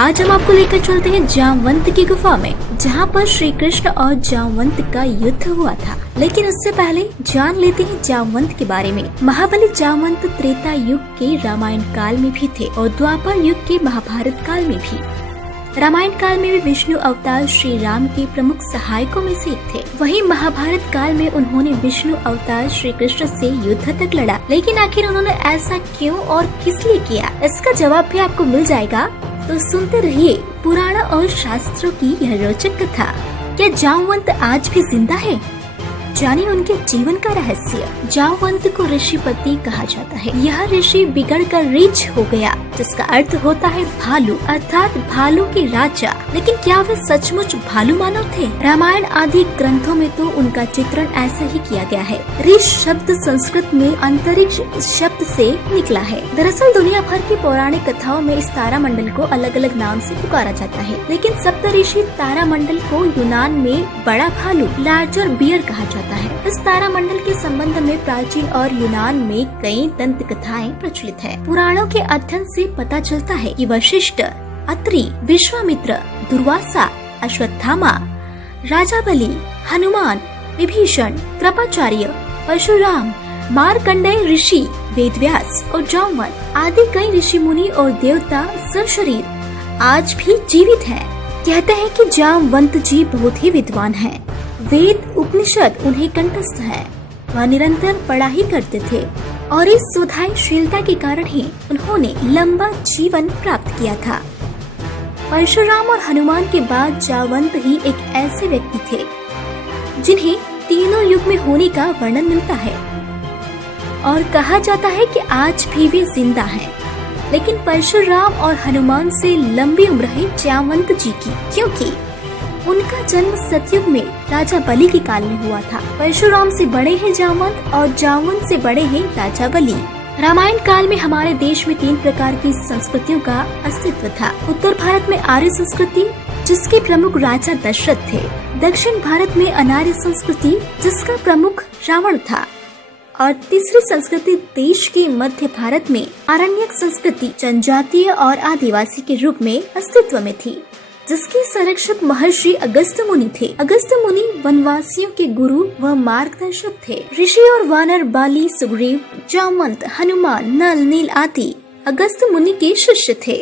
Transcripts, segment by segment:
आज हम आपको लेकर चलते हैं जामवंत की गुफा में, जहाँ पर श्री कृष्ण और जामवंत का युद्ध हुआ था। लेकिन उससे पहले जान लेते हैं जामवंत के बारे में। महाबली जामवंत त्रेता युग के रामायण काल में भी थे और द्वापर युग के महाभारत काल में भी। रामायण काल में भी विष्णु अवतार श्री राम के प्रमुख सहायकों में से एक थे। वहीं महाभारत काल में उन्होंने विष्णु अवतार श्री कृष्ण से युद्ध तक लड़ा। लेकिन आखिर उन्होंने ऐसा क्यों और किस लिए किया, इसका जवाब भी आपको मिल जाएगा। तो सुनते रहिए पुराण और शास्त्रों की यह रोचक कथा। क्या जामवंत आज भी जिंदा है? जानिए उनके जीवन का रहस्य। जामवंत को ऋषिपति कहा जाता है। यह ऋषि बिगड़कर रीछ हो गया, जिसका अर्थ होता है भालू, अर्थात भालू के राजा। लेकिन क्या वे सचमुच भालू मानव थे? रामायण आदि ग्रंथों में तो उनका चित्रण ऐसा ही किया गया है। ऋष शब्द संस्कृत में अंतरिक्ष शब्द से निकला है। दरअसल दुनिया भर की पौराणिक कथाओं में इस तारामंडल को अलग अलग नाम से पुकारा जाता है, लेकिन सप्तऋषि तारामंडल को यूनान में बड़ा भालू, लार्जर बियर कहा जाता है। इस तारामंडल के संबंध में प्राचीन और यूनान में कई दंत कथाएं प्रचलित है। पुराणों के अध्ययन से पता चलता है कि वशिष्ठ, अत्रि, विश्वामित्र, दुर्वासा, अश्वत्थामा, राजा बलि, हनुमान, विभीषण, कृपाचार्य, परशुराम, मार्कंडेय ऋषि, वेदव्यास और जामवंत आदि कई ऋषि मुनि और देवता सशरीर आज भी जीवित हैं। कहते हैं कि जामवंत जी बहुत ही विद्वान हैं। वेद उपनिषद उन्हें कंठस्थ है। वह निरंतर पढ़ाई करते थे और इस सुधायशीलता के कारण ही उन्होंने लंबा जीवन प्राप्त किया था। परशुराम और हनुमान के बाद जामवंत ही एक ऐसे व्यक्ति थे जिन्हें तीनों युग में होने का वर्णन मिलता है और कहा जाता है कि आज भी वे जिंदा हैं। लेकिन परशुराम और हनुमान से लंबी उम्र है जामवंत जी की, क्योंकि उनका जन्म सतयुग में राजा बलि के काल में हुआ था। परशुराम से बड़े हैं जामवंत और जामवंत से बड़े हैं राजा बलि। रामायण काल में हमारे देश में 3 प्रकार की संस्कृतियों का अस्तित्व था। उत्तर भारत में आर्य संस्कृति, जिसके प्रमुख राजा दशरथ थे। दक्षिण भारत में अनार्य संस्कृति, जिसका प्रमुख रावण था। और तीसरी संस्कृति देश के मध्य भारत में आरण्यक संस्कृति, जनजातीय और आदिवासी के रूप में अस्तित्व में थी, जिसके संरक्षक महर्षि अगस्त्य मुनि थे। अगस्त्य मुनि वनवासियों के गुरु व मार्गदर्शक थे। ऋषि और वानर बाली, सुग्रीव, जामवंत, हनुमान, नल, नील आदि अगस्त्य मुनि के शिष्य थे।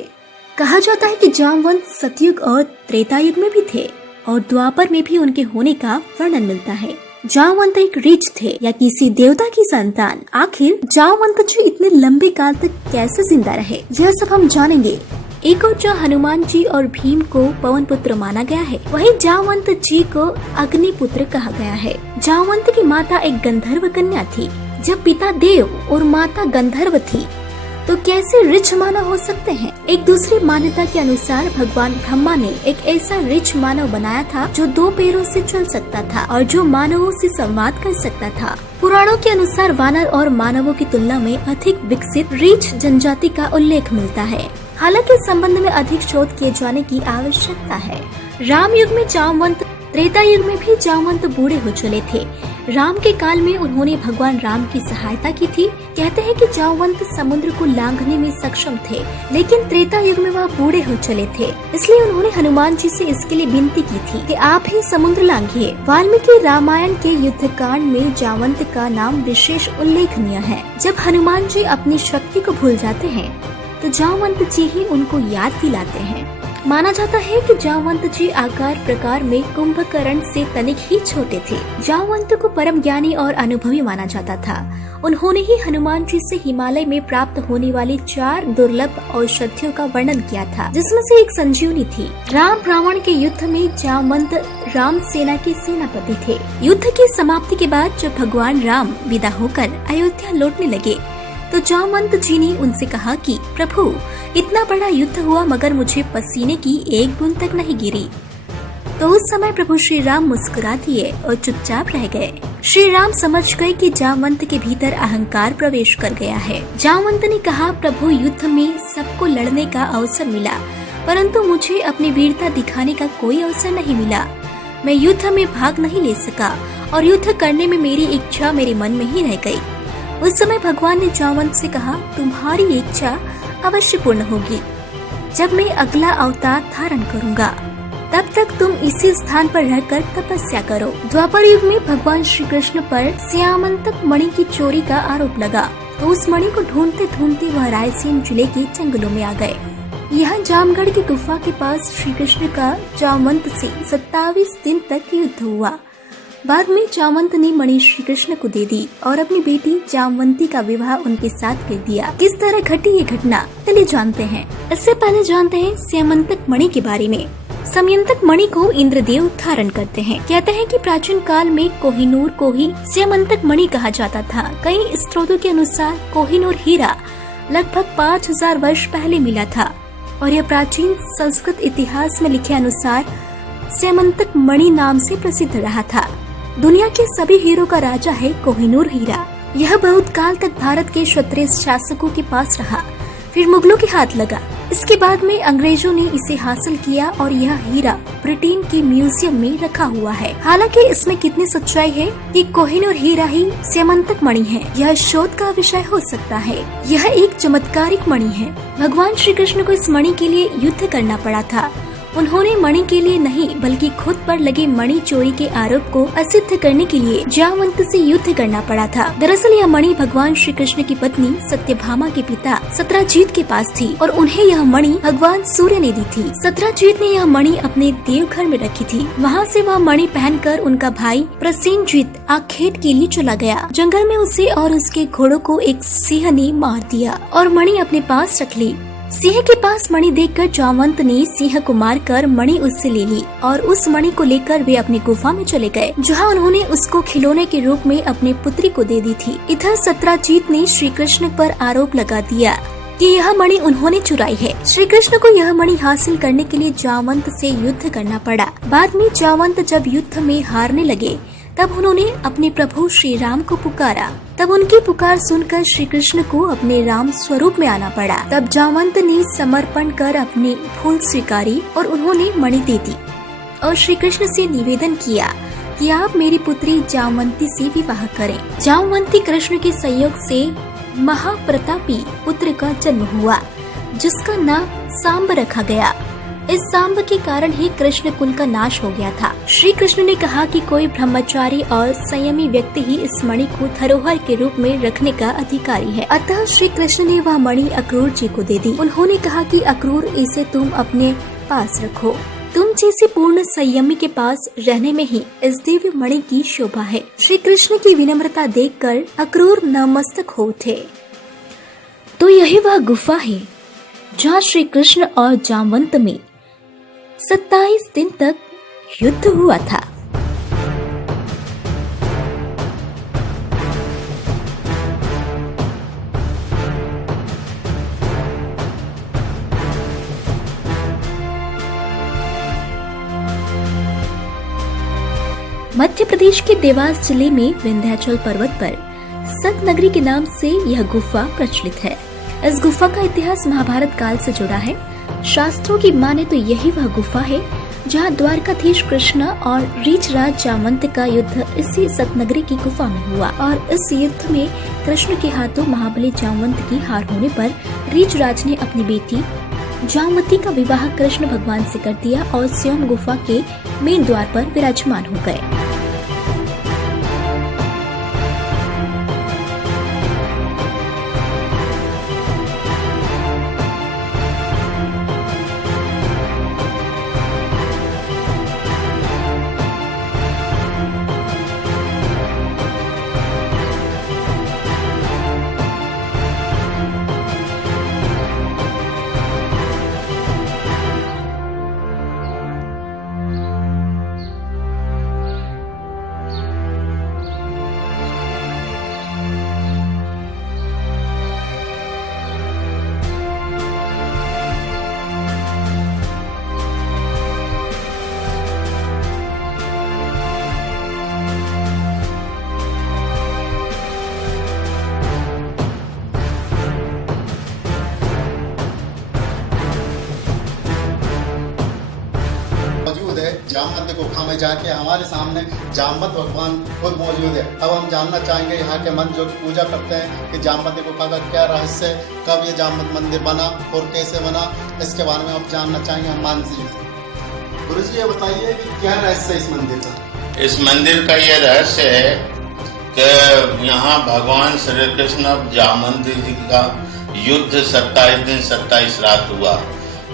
कहा जाता है कि जामवंत सतयुग और त्रेता युग में भी थे और द्वापर में भी उनके होने का वर्णन मिलता है। जामवंत एक ऋच थे या किसी देवता की संतान। आखिर जामवंत जी इतने लंबे काल तक कैसे जिंदा रहे, यह सब हम जानेंगे। एक और जो हनुमान जी और भीम को पवन पुत्र माना गया है, वही जामवंत जी को अग्नि पुत्र कहा गया है। जामवंत की माता एक गंधर्व कन्या थी। जब पिता देव और माता गंधर्व थी, तो कैसे ऋच मानव हो सकते हैं? एक दूसरी मान्यता के अनुसार भगवान ब्रह्मा ने एक ऐसा ऋच मानव बनाया था जो 2 पैरों से चल सकता था और जो मानवों से संवाद कर सकता था। पुराणों के अनुसार वानर और मानवों की तुलना में अधिक विकसित ऋच जनजाति का उल्लेख मिलता है। हालांकि इस संबंध में अधिक शोध किए जाने की आवश्यकता है। राम युग में जामवंत, त्रेता युग में भी जामवंत बूढ़े हो चले थे। राम के काल में उन्होंने भगवान राम की सहायता की थी। कहते हैं कि जामवंत समुद्र को लांघने में सक्षम थे, लेकिन त्रेता युग में वह बूढ़े हो चले थे। इसलिए उन्होंने हनुमान जी से इसके लिए विनती की थी कि आप ही समुद्र लांघिए। वाल्मीकि रामायण के युद्ध कांड में जामवंत का नाम विशेष उल्लेखनीय है। जब हनुमान जी अपनी शक्ति को भूल जाते हैं, तो जामवंत जी ही उनको याद दिलाते हैं। माना जाता है कि जामवंत जी आकार प्रकार में कुंभकर्ण से तनिक ही छोटे थे। जामवंत को परम ज्ञानी और अनुभवी माना जाता था। उन्होंने ही हनुमान जी से हिमालय में प्राप्त होने वाली 4 दुर्लभ औषधियों का वर्णन किया था, जिसमें से एक संजीवनी थी। राम रावण के युद्ध में जामवंत राम सेना के सेनापति थे। युद्ध की समाप्ति के बाद जब भगवान राम विदा होकर अयोध्या लौटने लगे, तो जामवंत जी ने उनसे कहा कि प्रभु, इतना बड़ा युद्ध हुआ मगर मुझे पसीने की एक बूंद तक नहीं गिरी। तो उस समय प्रभु श्री राम मुस्कुरा दिए और चुपचाप रह गए। श्री राम समझ गए कि जामवंत के भीतर अहंकार प्रवेश कर गया है। जामवंत ने कहा, प्रभु, युद्ध में सबको लड़ने का अवसर मिला, परंतु मुझे अपनी वीरता दिखाने का कोई अवसर नहीं मिला। मैं युद्ध में भाग नहीं ले सका और युद्ध करने में मेरी इच्छा मेरे मन में ही रह गई। उस समय भगवान ने जामवंत से कहा, तुम्हारी इच्छा अवश्य पूर्ण होगी। जब मैं अगला अवतार धारण करूँगा। तब तक तुम इसी स्थान पर रहकर तपस्या करो। द्वापर युग में भगवान श्री कृष्ण पर स्यामंतक मणि की चोरी का आरोप लगा, तो उस मणि को ढूंढते ढूंढते वह रायसेन जिले के जंगलों में आ गए। यहाँ जामगढ़ की गुफा के पास श्री कृष्ण का जामवंत से 27 दिन तक युद्ध हुआ। बाद में जामवंत ने मणि श्री कृष्ण को दे दी और अपनी बेटी जामवंती का विवाह उनके साथ कर दिया। किस तरह घटी ये घटना, चलिए जानते हैं। इससे पहले जानते हैं स्यामंतक मणि के बारे में। समयंतक मणि को इंद्रदेव धारण करते हैं। कहते हैं कि प्राचीन काल में कोहिनूर को ही स्यामंतक मणि कहा जाता था। कई स्रोतों के अनुसार कोहिनूर हीरा लगभग 5000 वर्ष पहले मिला था और यह प्राचीन संस्कृत इतिहास में लिखे अनुसार स्यामंतक मणि नाम से प्रसिद्ध रहा था। दुनिया के सभी हीरो का राजा है कोहिनूर हीरा। यह बहुत काल तक भारत के क्षत्रिय शासकों के पास रहा, फिर मुगलों के हाथ लगा। इसके बाद में अंग्रेजों ने इसे हासिल किया और यह हीरा ब्रिटेन के म्यूजियम में रखा हुआ है। हालांकि इसमें कितनी सच्चाई है कि कोहिनूर हीरा ही स्यामंतक मणि है, यह शोध का विषय हो सकता है। यह एक चमत्कारिक मणि है। भगवान श्री कृष्ण को इस मणि के लिए युद्ध करना पड़ा था। उन्होंने मणि के लिए नहीं बल्कि खुद पर लगे मणि चोरी के आरोप को असिद्ध करने के लिए जामवंत से युद्ध करना पड़ा था। दरअसल यह मणि भगवान श्री कृष्ण की पत्नी सत्यभामा के पिता सत्यजीत के पास थी और उन्हें यह मणि भगवान सूर्य ने दी थी। सत्यजीत ने यह मणि अपने देवघर में रखी थी। वहाँ से वह मणि पहनकर उनका भाई प्रसेनजीत आखेट के लिए चला गया। जंगल में उसे और उसके घोड़ों को एक सिंह ने मार दिया और मणि अपने पास रख ली। सिंह के पास मणि देखकर जामवंत ने सिंह को मारकर मणि उससे ले ली और उस मणि को लेकर वे अपनी गुफा में चले गए, जहां उन्होंने उसको खिलौने के रूप में अपनी पुत्री को दे दी थी। इधर सत्यजीत ने श्री कृष्ण पर आरोप लगा दिया कि यह मणि उन्होंने चुराई है। श्री कृष्ण को यह मणि हासिल करने के लिए जामवंत से युद्ध करना पड़ा। बाद में जामवंत जब युद्ध में हारने लगे तब उन्होंने अपने प्रभु श्री राम को पुकारा। तब उनकी पुकार सुनकर श्री कृष्ण को अपने राम स्वरूप में आना पड़ा। तब जामवंत ने समर्पण कर अपनी भूल स्वीकारी और उन्होंने मणि दे दी और श्री कृष्ण से निवेदन किया कि आप मेरी पुत्री जामवंती से विवाह करें। जामवंती कृष्ण के संयोग से महाप्रतापी पुत्र का जन्म हुआ, जिसका नाम सांब रखा गया। इस सांब के कारण ही कृष्ण कुल का नाश हो गया था। श्री कृष्ण ने कहा कि कोई ब्रह्मचारी और संयमी व्यक्ति ही इस मणि को धरोहर के रूप में रखने का अधिकारी है। अतः श्री कृष्ण ने वह मणि अक्रूर जी को दे दी। उन्होंने कहा कि अक्रूर, इसे तुम अपने पास रखो। तुम जैसे पूर्ण संयमी के पास रहने में ही इस दिव्य मणि की शोभा है। श्री कृष्ण की विनम्रता देखकर अक्रूर नतमस्तक हो उठे। तो यही वह गुफा है जहाँ श्री कृष्ण और जामवंत में 27 दिन तक युद्ध हुआ था। मध्य प्रदेश के देवास जिले में विंध्याचल पर्वत पर सतनगरी के नाम से यह गुफा प्रचलित है। इस गुफा का इतिहास महाभारत काल से जुड़ा है। शास्त्रों की माने तो यही वह गुफा है जहां द्वारकाधीश कृष्ण और रीछराज जामवंत का युद्ध इसी सतनगरी की गुफा में हुआ और इस युद्ध में कृष्ण के हाथों महाबली जामवंत की हार होने पर रीछराज ने अपनी बेटी जामवती का विवाह कृष्ण भगवान से कर दिया और स्वयं गुफा के मेन द्वार पर विराजमान हो गए। जामवंत गुफा में जाके हमारे सामने जामवंत भगवान खुद मौजूद है। अब हम जानना चाहेंगे यहाँ के मन जो पूजा करते हैं कि जामवंत गुफा का क्या रहस्य है, कब ये जामवंत मंदिर बना और कैसे बना, इसके बारे में आप जानना चाहेंगे हम मानसी जी से। गुरु जी ये बताइए कि क्या रहस्य है इस मंदिर का? इस मंदिर का ये रहस्य है कि यहाँ भगवान श्री कृष्ण जामवंत जी का युद्ध 27 दिन 27 रात हुआ।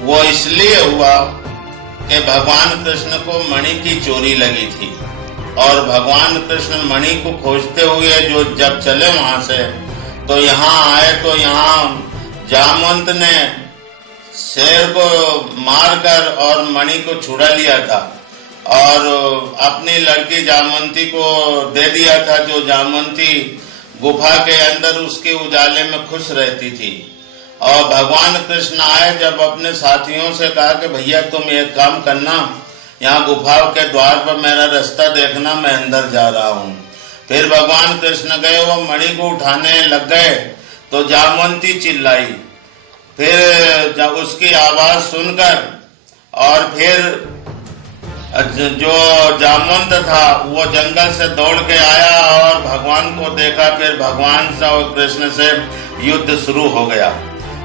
वो इसलिए हुआ कि भगवान कृष्ण को मणि की चोरी लगी थी और भगवान कृष्ण मणि को खोजते हुए जो जब चले वहां से तो यहाँ आए तो यहाँ जामवंत ने शेर को मारकर और मणि को छुड़ा लिया था और अपनी लड़की जामवंती को दे दिया था, जो जामवंती गुफा के अंदर उसके उजाले में खुश रहती थी। और भगवान कृष्ण आए जब अपने साथियों से कहा कि भैया तुम एक काम करना, यहाँ गुफा के द्वार पर मेरा रास्ता देखना, मैं अंदर जा रहा हूँ। फिर भगवान कृष्ण गए, वो मणि को उठाने लग गए तो जामवंती चिल्लाई। फिर जब उसकी आवाज सुनकर और फिर जो जामवंत था वो जंगल से दौड़ के आया और भगवान को देखा। फिर भगवान से और कृष्ण से युद्ध शुरू हो गया।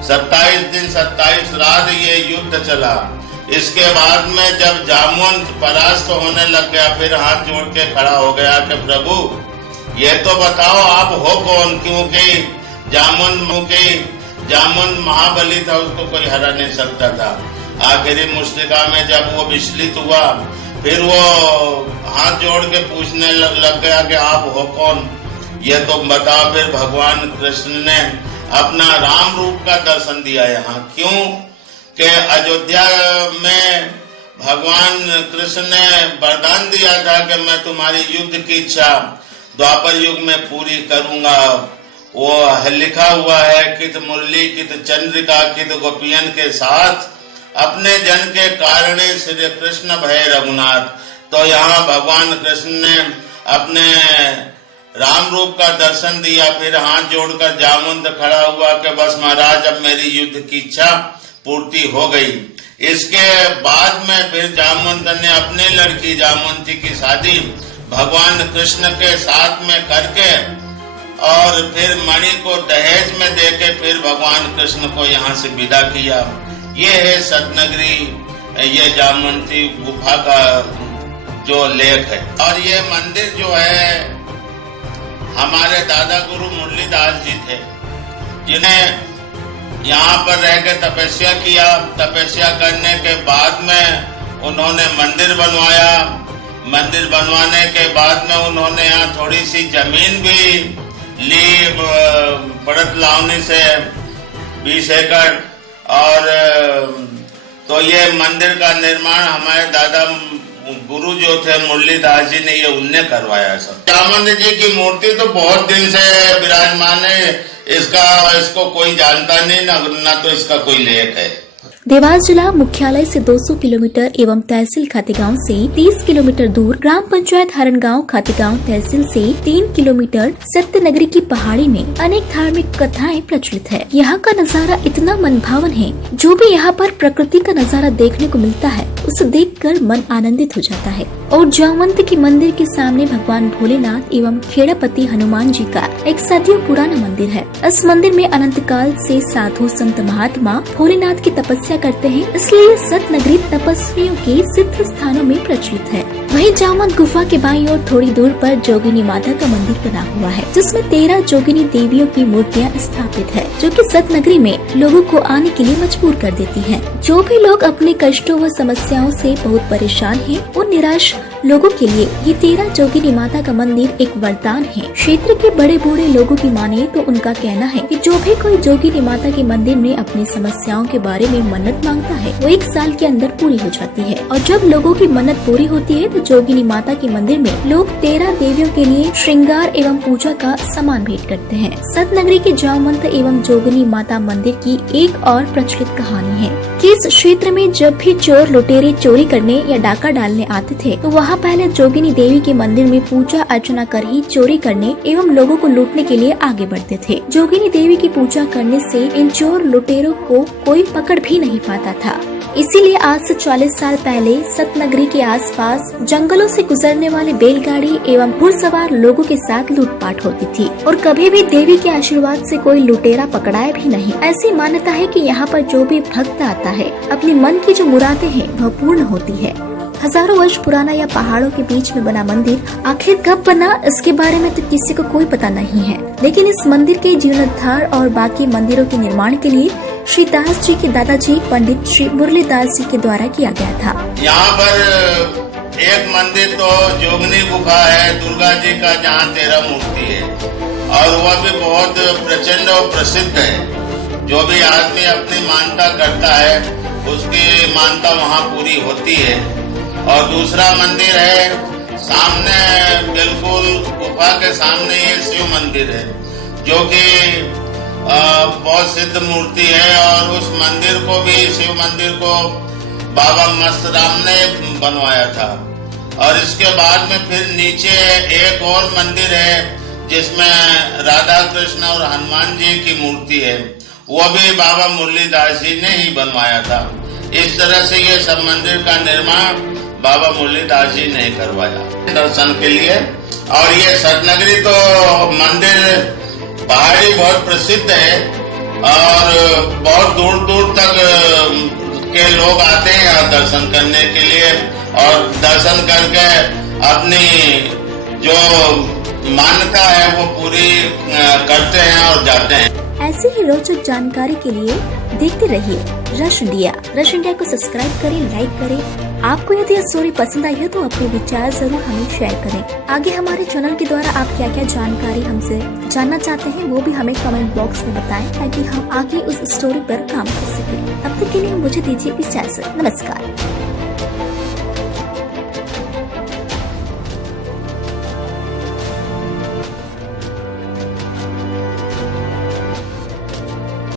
27 दिन 27 रात ये युद्ध चला। इसके बाद में जब जामवंत परास्त होने लग गया, फिर हाथ जोड़ के खड़ा हो गया कि प्रभु ये तो बताओ आप हो कौन, क्योंकि जामवंत महाबली था, उसको कोई हरा नहीं सकता था। आखिरी मुष्टिका में जब वो विचलित हुआ फिर वो हाथ जोड़ के पूछने लग गया कि आप हो कौन, ये तो बताओ। फिर भगवान कृष्ण ने अपना राम रूप का दर्शन दिया यहाँ। क्यों कि अयोध्या में भगवान कृष्ण ने वरदान दिया था कि मैं तुम्हारी युद्ध की इच्छा द्वापर युग में पूरी करूंगा। वो लिखा हुआ है, कित मुरली कित चंद्रिका कित गोपियन के साथ अपने जन के कारणे श्री कृष्ण भय रघुनाथ। तो यहाँ भगवान कृष्ण ने अपने राम रूप का दर्शन दिया। फिर हाथ जोड़कर जामवंत खड़ा हुआ कि बस महाराज अब मेरी युद्ध की इच्छा पूर्ति हो गई। इसके बाद में फिर जामवंत ने अपनी लड़की जामवंती की शादी भगवान कृष्ण के साथ में करके और फिर मणि को दहेज में देके फिर भगवान कृष्ण को यहाँ से विदा किया। ये है सतनगरी, ये जामवंती गुफा का जो लेख है। और ये मंदिर जो है हमारे दादा गुरु मुरलीदास जी थे, जिन्हें यहाँ पर रह के तपस्या किया। तपस्या करने के बाद में उन्होंने मंदिर बनवाया। मंदिर बनवाने के बाद में उन्होंने यहाँ थोड़ी सी जमीन भी ली पड़त लावनी से 20 एकड़। और तो ये मंदिर का निर्माण हमारे दादा गुरु जो थे मुरलीदास जी ने, ये उनने करवाया। सब जामवंत जी की मूर्ति तो बहुत दिन से विराजमान है, इसको कोई जानता नहीं, न तो इसका कोई लेख है। देवास जिला मुख्यालय से 200 किलोमीटर एवं तहसील खातेगांव से 30 किलोमीटर दूर, ग्राम पंचायत हरणगांव खातेगांव तहसील से 3 किलोमीटर सत्यनगरी की पहाड़ी में अनेक धार्मिक कथाएं प्रचलित है। यहाँ का नजारा इतना मनभावन है, जो भी यहाँ पर प्रकृति का नजारा देखने को मिलता है उसे देखकर मन आनंदित हो जाता है। और जामवंत के मंदिर के सामने भगवान भोलेनाथ एवं खेड़ापति हनुमान जी का एक सदियों पुराना मंदिर है। इस मंदिर में अनंत काल से साधु संत महात्मा भोलेनाथ की तपस्या करते हैं, इसलिए सतनगरी तपस्वियों के सिद्ध स्थानों में प्रचलित है। वहीं जामवंत गुफा के बाईं ओर थोड़ी दूर पर जोगिनी माता का मंदिर बना हुआ है, जिसमें 13 जोगिनी देवियों की मूर्तियां स्थापित है, जो कि सतनगरी में लोगों को आने के लिए मजबूर कर देती हैं। जो भी लोग अपने कष्टों व समस्याओं से बहुत परेशान हैं, उन निराश लोगों के लिए ये 13 जोगिनी माता का मंदिर एक वरदान है। क्षेत्र के बड़े बूढ़े लोगों की माने तो उनका कहना है कि जो भी कोई जोगिनी माता के मंदिर में अपनी समस्याओं के बारे में मन्नत मांगता है, वो 1 साल के अंदर पूरी हो जाती है। और जब लोगों की मन्नत पूरी होती है तो जोगिनी माता के मंदिर में लोग 13 देवियों के लिए श्रृंगार एवं पूजा का सामान भेंट करते हैं। सतनगरी के जामवंत एवं जोगिनी माता मंदिर की एक और प्रचलित कहानी है कि इस क्षेत्र में जब भी चोर लुटेरे चोरी करने या डाका डालने आते थे, तो वहाँ पहले जोगिनी देवी के मंदिर में पूजा अर्चना कर ही चोरी करने एवं लोगों को लूटने के लिए आगे बढ़ते थे। जोगिनी देवी की पूजा करने से इन चोर लुटेरों को कोई पकड़ भी नहीं पाता था इसीलिए आज से 40 साल पहले सतनगरी के आसपास जंगलों से गुजरने वाली बैलगाड़ी एवं घुड़सवार लोगों के साथ लूटपाट होती थी और कभी भी देवी के आशीर्वाद से कोई लुटेरा पकड़ाया भी नहीं। ऐसी मान्यता है कि यहाँ पर जो भी भक्त आता है अपने मन की जो मुरादें हैं वह पूर्ण होती है। हजारों वर्ष पुराना यह पहाड़ों के बीच में बना मंदिर आखिर कब बना इसके बारे में तो किसी को कोई पता नहीं है, लेकिन इस मंदिर के जीर्णोद्धार और बाकी मंदिरों के निर्माण के लिए श्री दास जी के दादाजी पंडित श्री मुरलीदास जी के द्वारा किया गया था। यहाँ पर एक मंदिर तो जोगनी गुफा है दुर्गा जी का, जहाँ 13 मूर्ति है और वह भी बहुत प्रचंड और प्रसिद्ध है। जो भी आदमी अपनी मानता करता है उसकी मानता वहाँ पूरी होती है। और दूसरा मंदिर है सामने, बिल्कुल गुफा के सामने ये शिव मंदिर है जो कि बहुत सिद्ध मूर्ति है। और उस मंदिर को भी, शिव मंदिर को बाबा मस्तराम ने बनवाया था। और इसके बाद में फिर नीचे एक और मंदिर है जिसमें राधा कृष्ण और हनुमान जी की मूर्ति है, वो भी बाबा मुरलीदास जी ने ही बनवाया था। इस तरह से ये सब मंदिर का निर्माण बाबा मुरलीदास जी ने करवाया दर्शन के लिए। और ये सतनगरी तो मंदिर पहाड़ी बहुत प्रसिद्ध है और बहुत दूर दूर तक के लोग आते हैं यहाँ दर्शन करने के लिए और दर्शन करके अपनी जो मान्यता है वो पूरी करते हैं और जाते हैं। ऐसी ही रोचक जानकारी के लिए देखते रहिए रश इंडिया। रश इंडिया को सब्सक्राइब करें, लाइक करें। आपको यदि यह स्टोरी पसंद आई हो तो अपने विचार जरूर हमें शेयर करें। आगे हमारे चैनल के द्वारा आप क्या क्या जानकारी हमसे जानना चाहते हैं वो भी हमें कमेंट बॉक्स में बताएं ताकि हम आगे उस स्टोरी पर काम कर सकें। तब तक के लिए मुझे दीजिए इजाजत। नमस्कार।